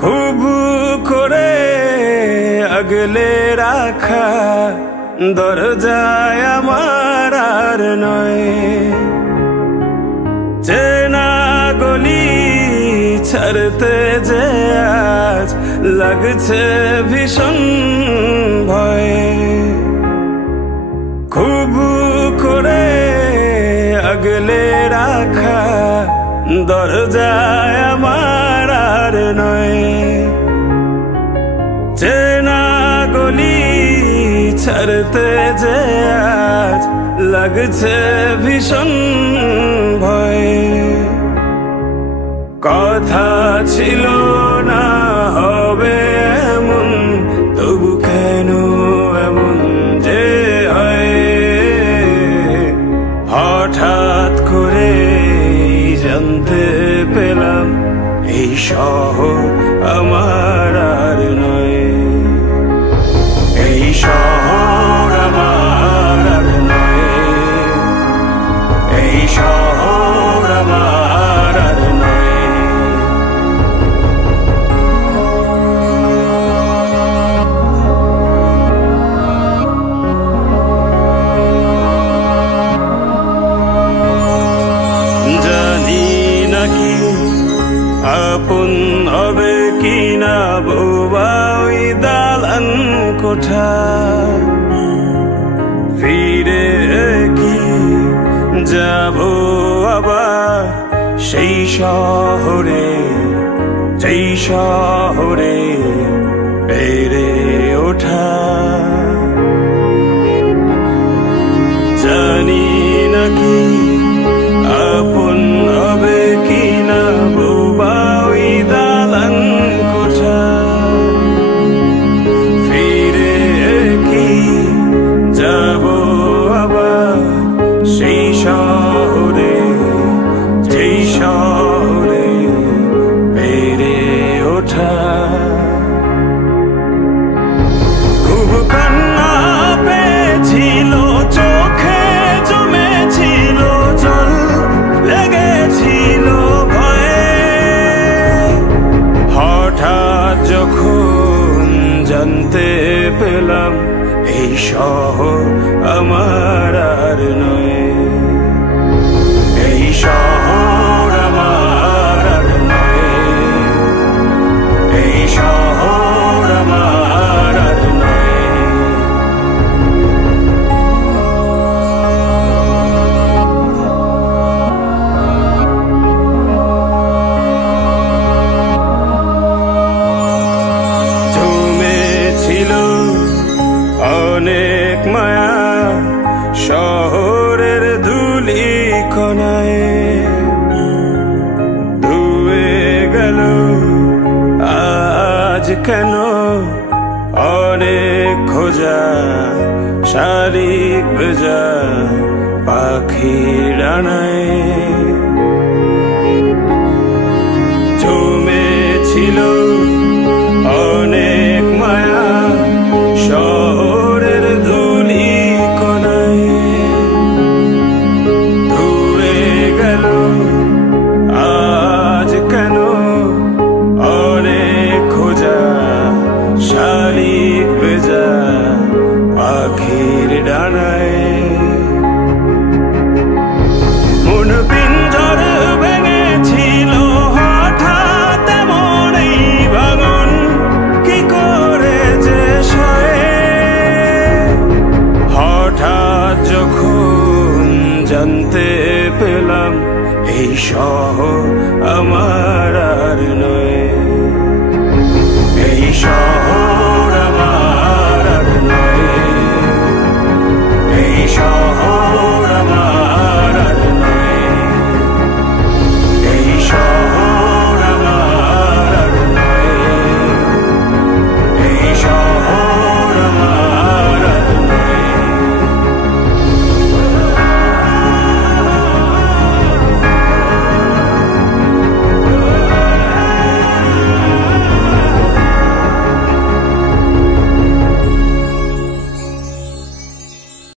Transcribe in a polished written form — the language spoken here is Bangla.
খুব করে আগলে রাখা দরজায় আমার আর নয়, চেনা গলি ছাড়তে যে আজ লাগছে ভীষণ ভয়। খুব করে আগলে রাখা দরজায় আমার আর নয়, চেনা গলি ছাড়তে যে আজ লাগছে ভীষণ ভয়। কথা ছিল না হবে এমন, তবু কেন এমন যে হয়। হঠাৎ করে জানতে পেলাম এই শহর আমার আর নয়, এই শহর আমার আর নয়, এই শহর আমার আর নয়। জানি নাকি আপন হবে কিনা বোবা ওই দালান কোঠা, ফিরে কি যাব আবার সেই শহরে, যেই শহরে বেড়ে ওঠা। জানি নাকি আপন হবে কিনা বোবা ওই দালান কোঠা, ফিরে কি যাব আবার সেই শহরে, যেই শহরে বেড়ে ওঠা। খুব কান্না পেয়েছিল চোখে, জমেছিল জল, লেগেছিল ভয়ে। হঠাৎ যখন জানতে পেলাম এই শহর আমার আর নয়, এই শহর আমার আর নয়, এই শহর আমার আর নয়। জমেছিল অনেক মায়া শহরের ধুলি কণায়, ধুয়ে গেল আজ কেন অনেক খোঁজা শালিক ভেজা পাখির ডানায়। জমেছিল অনেক মায়া শহরের ধুলি কণায়, ধুয়ে গেল আজ কেন অনেক খোঁজা শালিক ভেজা পাখির ডানায়। মন পিঞ্জর ভেঙেছিল হঠাৎ এমন এই ভাঙন, কি করে যে সয়ে। হঠাৎ যখন জানতে পেলাম এই শহর